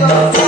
ರಾಮ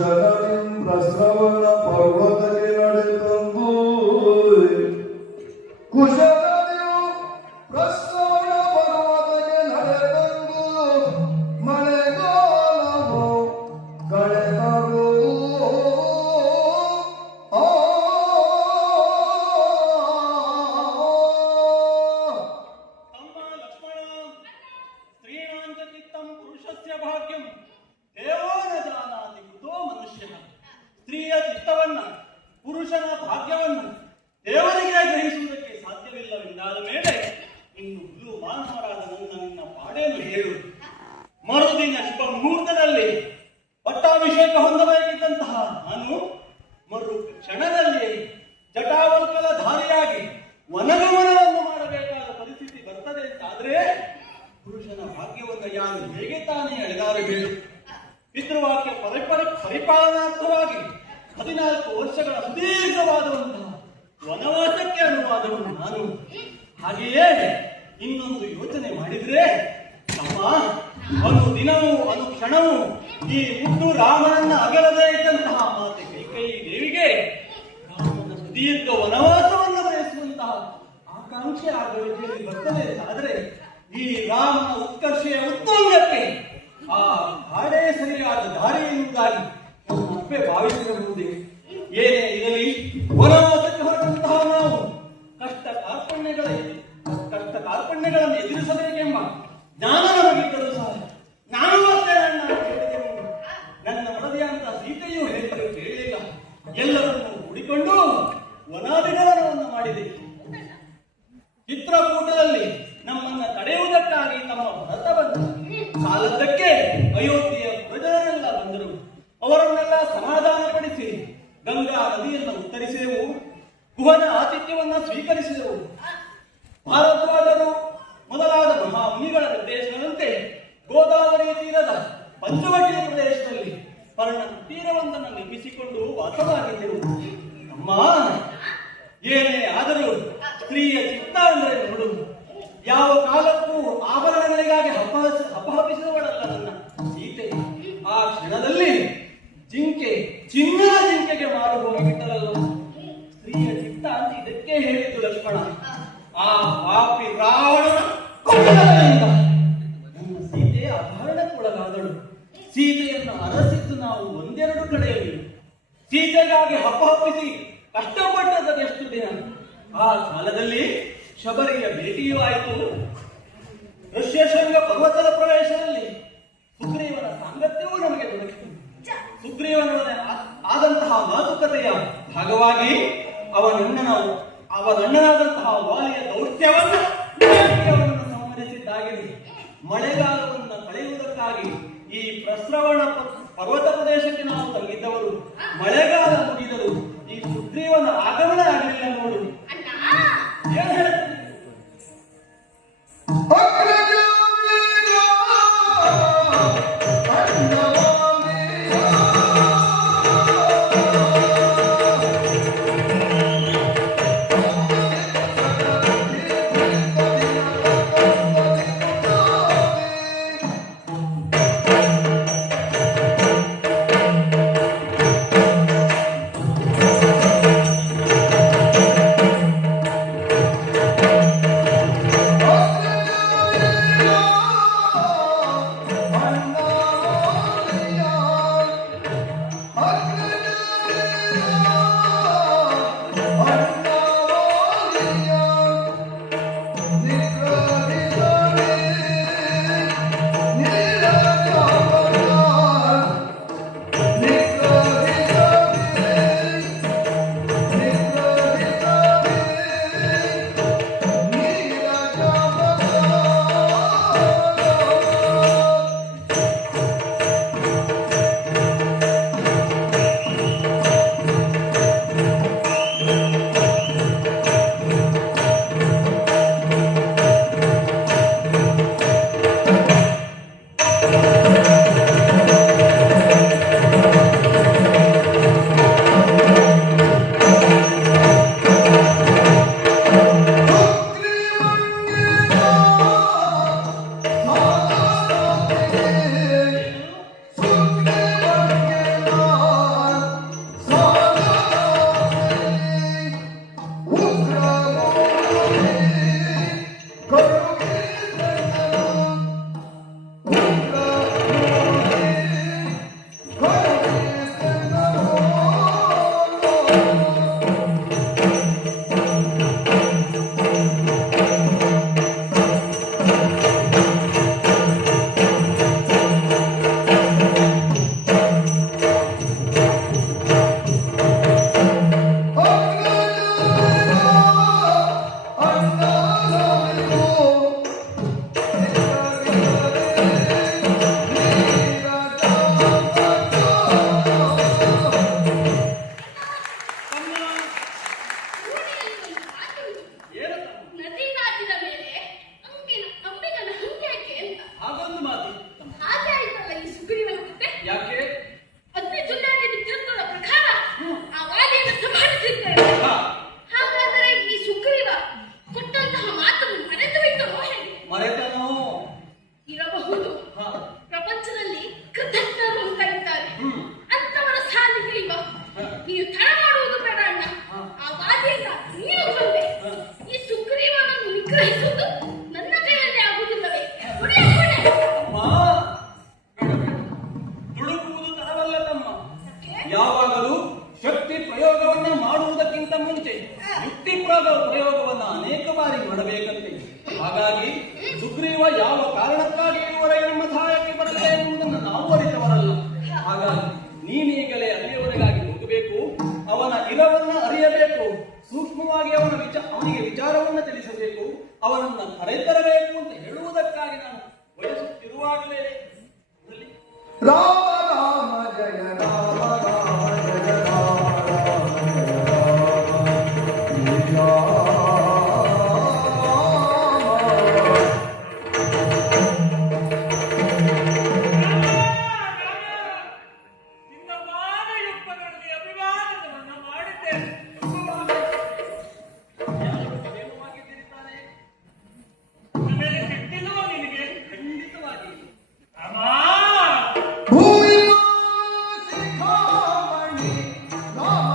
ಕುಶಲನಿಂ ಪ್ರಸ್ರವಣ ಪರ್ವತಕ್ಕೆ ನಡೆತಂದು ಕುಶಲನಿಯು ಪ್ರಸ್ರವಣ ಪರ್ವತಕ್ಕೆ ನಡೆತಂದು ಮಳೆಗಾಲವು ಕಳೆದರು. ಭಾಗ್ಯಂ ದೇವೋನ ಜಾನಾತಿ ಕೃತೋ ಮನುಷ್ಯ. ಸ್ತ್ರೀಯ ಚಿತ್ತವನ್ನ, ಪುರುಷನ ಭಾಗ್ಯವನ್ನ ದೇವರಿಗೆ ಗ್ರಹಿಸುವುದಕ್ಕೆ ಸಾಧ್ಯವಿಲ್ಲವೆಂದಾದ ಮೇಲೆ ಇನ್ನು ಹುಲ್ಲು ಮಾನವರಾದ ನಿನ್ನ ಪಾಡೇನು ಹೇಳು. ಮರುದಿನ ಶುಭ ಮುಹೂರ್ತದಲ್ಲಿ ಪಟ್ಟಾಭಿಷೇಕ ಹೊಂದಬೇಕಿದ್ದಂತಹ ನಾನು ಮರು ಕ್ಷಣದಲ್ಲಿ ಜಟಾವಲ್ಕಲ ಧಾರಿಯಾಗಿ ವನಗಮನವನ್ನು ಮಾಡಬೇಕಾದ ಪರಿಸ್ಥಿತಿ ಬರ್ತದೆ ಅಂತಾದ್ರೆ ಪುರುಷನ ಭಾಗ್ಯವನ್ನು ಯಾರು ಹೇಗೆ ತಾನೇ ಎಳೆದಾರು ಹೇಳು. ಪಿತೃವಾಕ್ಯ ಪರಿಪಾಲನಾರ್ಥವಾಗಿ 14 ವರ್ಷಗಳ ಸುದೀರ್ಘವಾದಂತಹ ವನವಾಸಕ್ಕೆ ಅನುವಾದವನ್ನು ನಾನು. ಹಾಗೆಯೇ ಇನ್ನೊಂದು ಯೋಚನೆ ಮಾಡಿದ್ರೆ ಅಮ್ಮ, ದಿನವೂ ಕ್ಷಣವೂ ಈ ಮುದ್ದು ರಾಮನನ್ನ ಅಗಲದೇ ಇದ್ದಂತಹ ಮಾತೆ ಕೈಕೇಯಿ ದೇವಿಗೆ ರಾಮನ ಸುದೀರ್ಘ ವನವಾಸವನ್ನು ಬಯಸುವಂತಹ ಆಕಾಂಕ್ಷೆ ಆ ಗಳಿಗೆಯಲ್ಲಿ ಬರ್ತದೆ ಆದ್ರೆ ಈ ರಾಮನ ಉತ್ಕರ್ಷೆಯ ಉತ್ತುಂಗಕ್ಕೆ ಆ ಹಾಡೇ ಸರಿಯಾದ ದಾರಿ ಎನ್ನುವುದಾಗಿ ನಮ್ಮ ಅಪ್ಪೆ ಭಾವಿಸಿರಬಹುದೇ. ಏನೇ ಇರಲಿ, ವನವಾಸಕ್ಕೆ ಹೊರಟಂತಹ ನಾವು ಕಷ್ಟ ಕಾರ್ಪಣ್ಯಗಳನ್ನು ಎದುರಿಸಬೇಕೆಂಬ ಜ್ಞಾನ ನಮಗಿದ್ದರೂ ಸಹ ನಾನು ಮತ್ತೆ ನನ್ನ ಮಡದಿಯಂತ ಸೀತೆಯೂ ಹೇಳಿದರೂ ಕೇಳಲಿಲ್ಲ. ಎಲ್ಲರನ್ನು ಕೂಡಿಕೊಂಡು ವನಾಭಿಗಮನವನ್ನು ಮಾಡಿದೆ. ಚಿತ್ರಕೂಟದಲ್ಲಿ ನಮ್ಮನ್ನ ತಡೆಯುವುದಕ್ಕಾಗಿ ತಮ್ಮ ಭರತ ಬಂದರು. ಸಾಲದ್ದಕ್ಕೆ ಅಯೋಧ್ಯೆಯ ಪ್ರಜೆಗಳೆಲ್ಲ ಬಂದರು. ಅವರನ್ನೆಲ್ಲ ಸಮಾಧಾನಪಡಿಸಿ ಗಂಗಾ ನದಿಯನ್ನು ಉತ್ತರಿಸಿದೆವು. ಗುಹನ ಆತಿಥ್ಯವನ್ನ ಸ್ವೀಕರಿಸಿದೆವು. ಭಾರದ್ವಾಜರು ಮೊದಲಾದ ಮಹಾಮುನಿಗಳ ನಿರ್ದೇಶನದಂತೆ ಗೋದಾವರಿ ತೀರದ ಪಂಚವಟಿ ಪ್ರದೇಶದಲ್ಲಿ ಪರ್ಣ ತೀರವೊಂದನ್ನು ನಿರ್ಮಿಸಿಕೊಂಡು ವಾಸವಾಗಿದ್ದೆವು. ಅಮ್ಮ, ಏನೇ ಆದರೂ ಸ್ತ್ರೀಯ ಚಿತ್ತ ಅಂದರೆ ನೋಡು. ಯಾವ ಕಾಲಕ್ಕೂ ಆಭರಣಗಳಿಗಾಗಿ ಹಬ್ಬಹಪಿಸಿದವಳಲ್ಲ ನನ್ನ ಸೀತೆ. ಆ ಕ್ಷಣದಲ್ಲಿ ಚಿನ್ನದ ಜಿಂಕೆಗೆ ಮಾರು ಹೋಗಿಬಿಟ್ಟರಲ್ಲ. ಸ್ತ್ರೀಯ ಚಿತ್ತ ಅಂತ ಇದಕ್ಕೆ ಹೇಳಿದ್ದು ಲಕ್ಷ್ಮಣ. ಆ ಪಾಪಿ ರಾವಣನ ಕೊಲ್ಲದಿಂದ ನನ್ನ ಸೀತೆ ಅಪಹರಣಕ್ಕೊಳಗಾದಳು. ಸೀತೆಯನ್ನು ಅರಸಿದ್ದು ನಾವು ಒಂದೆರಡು ಕಡೆಯಲ್ಲಿ. ಸೀತೆಗಾಗಿ ಹಬ್ಬಹಪ್ಪಿಸಿ ಕಷ್ಟಪಟ್ಟದೆಷ್ಟು ದಿನ. ಆ ಕಾಲದಲ್ಲಿ ಶಬರಿಯ ಭೇಟಿಯೂ ಆಯಿತು. ಋಷ್ಯಶೃಂಗ ಪರ್ವತದ ಪ್ರವೇಶದಲ್ಲಿ ಸುಗ್ರೀವನ ಸಾಂಗತ್ಯವೂ ನಮಗೆ ದೊರಕಿತು. ಸುಗ್ರೀವನೊಡನೆ ಆದಂತಹ ಮಾತುಕತೆಯ ಭಾಗವಾಗಿ ಅವನಣ್ಣನಾದಂತಹ ವಾಲಿಯ ದೌತ್ಯವನ್ನು ಸಂಹರಿಸಿದ್ದಾಗಿದೆ. ಮಳೆಗಾಲವನ್ನು ಕಳೆಯುವುದಕ್ಕಾಗಿ ಈ ಪ್ರಸ್ರವಣ ಪರ್ವತ ಪ್ರದೇಶಕ್ಕೆ ನಾವು ತಂಗಿದ್ದವರು. ಮಳೆಗಾಲ ಮುಗಿದರು, ಈ ಸುಗ್ರೀವನ ಆಗಮನ ಆಗಲಿಲ್ಲ ನೋಡು. ಏನ್ ಹೇಳ್ತೀನಿ? ಕೃತಜ್ಞರು ಅಂತ ಇದ್ದಾರೆ. ಹ್ಮ್. ಅಂತವರ ಸಾಲಿಗೆ ಇವ ನೀವು ತಡ ಮಾಡುವುದು ಬೇಡ ಅಣ್ಣ. ಆ ಬಾಧೆಯಿಂದ ನೀನು ಬಂದೆ. ಈ ಸುಗ್ರೀವನನ್ನು ನಿಗ್ರಹಿಸುವುದು ನನ್ನ ಕೈಯಲ್ಲಿ ಆಗುವುದಿಲ್ಲವೇ? ಹೊಡೆಯ ಹೊಡೆ. ಅಮ್ಮ, ಬೇಡ ಬೇಡ. ತುಳುಕುವುದು ತರವಲ್ಲ ತಮ್ಮ. ಯಾವಾಗಲೂ ಶಕ್ತಿ ಪ್ರಯೋಗವನ್ನ ಮಾಡುವುದಕ್ಕಿಂತ ಮುಂಚೆ ಯುಕ್ತಿ ಪ್ರಯೋಗವನ್ನ ಅನೇಕ ಬಾರಿ ಮಾಡಬೇಕಂತೆ. ಹಾಗಾಗಿ ಸುಗ್ರೀವ ಯಾವ ಕಾರಣಕ್ಕಾಗಿ ಇವರೆಗೆ ನಮ್ಮ ಸಹಾಯಕ್ಕೆ ಬರಲಿಲ್ಲ ಎನ್ನುವುದನ್ನು ನಾವು ಅರಿತವರಲ್ಲ. ಹಾಗಾಗಿ ನೀನೀಗಲೇ ಅಲ್ಲಿಯವರೆಗಾಗಿ ಹೋಗಬೇಕು, ಅವನ ಇರವನ್ನ ಅರಿಯಬೇಕು, ಸೂಕ್ಷ್ಮವಾಗಿ ಅವನಿಗೆ ವಿಚಾರವನ್ನು ತಿಳಿಸಬೇಕು, ಅವನನ್ನ ಕರೆತರಬೇಕು ಅಂತ ಹೇಳುವುದಕ್ಕಾಗಿ ನಾನು ಬಯಸುತ್ತಿರುವಾಗಲೇ ರಾಮ ರಾಮ ಜಯ ರಾಮ ರಾಮ ಜಯ ರಾಮ ರಾಮ ಜಯ ನಿನ್ನ ಮಾನಯುಕ್ತಗಳಲ್ಲಿ ಅಭಿಮಾನವನ್ನು ಮಾಡಿದ್ದೇನೆ. ಕ್ಷೇಮವಾಗಿದ್ದಿರುತ್ತಾನೆ. ನನ್ನ ಮೇಲೆ ಸಿಟ್ಟಿಲ್ವೋ ನಿನಗೆ? ಖಂಡಿತವಾಗಿ ರಾಮ, ಭೂಮಿ ಶಿಖಾಮಣಿ ರಾಮ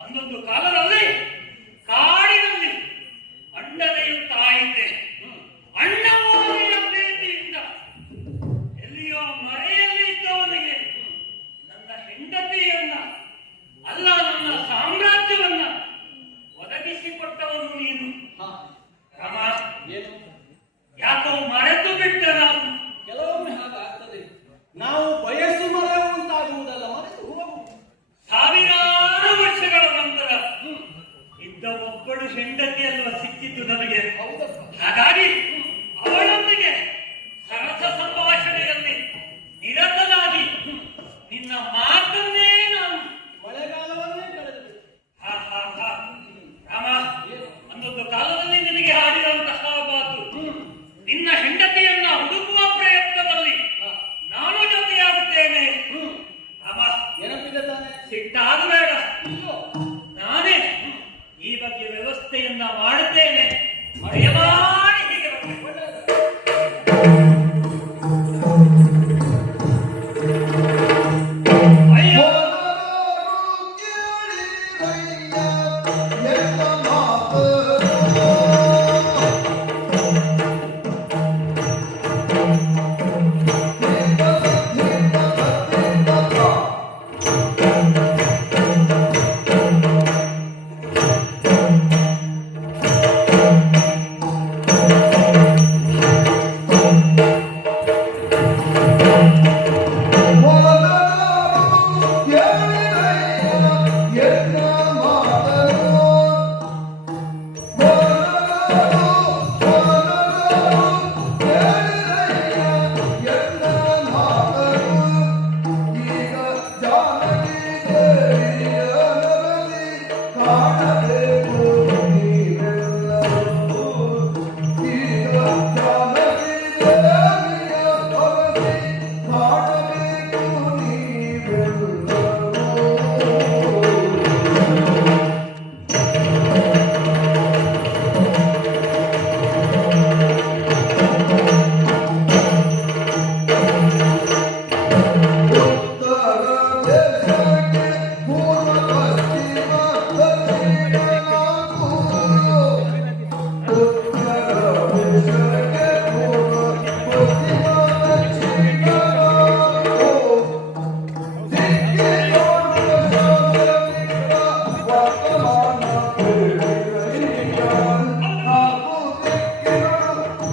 ಒಂದು ಕಾಲ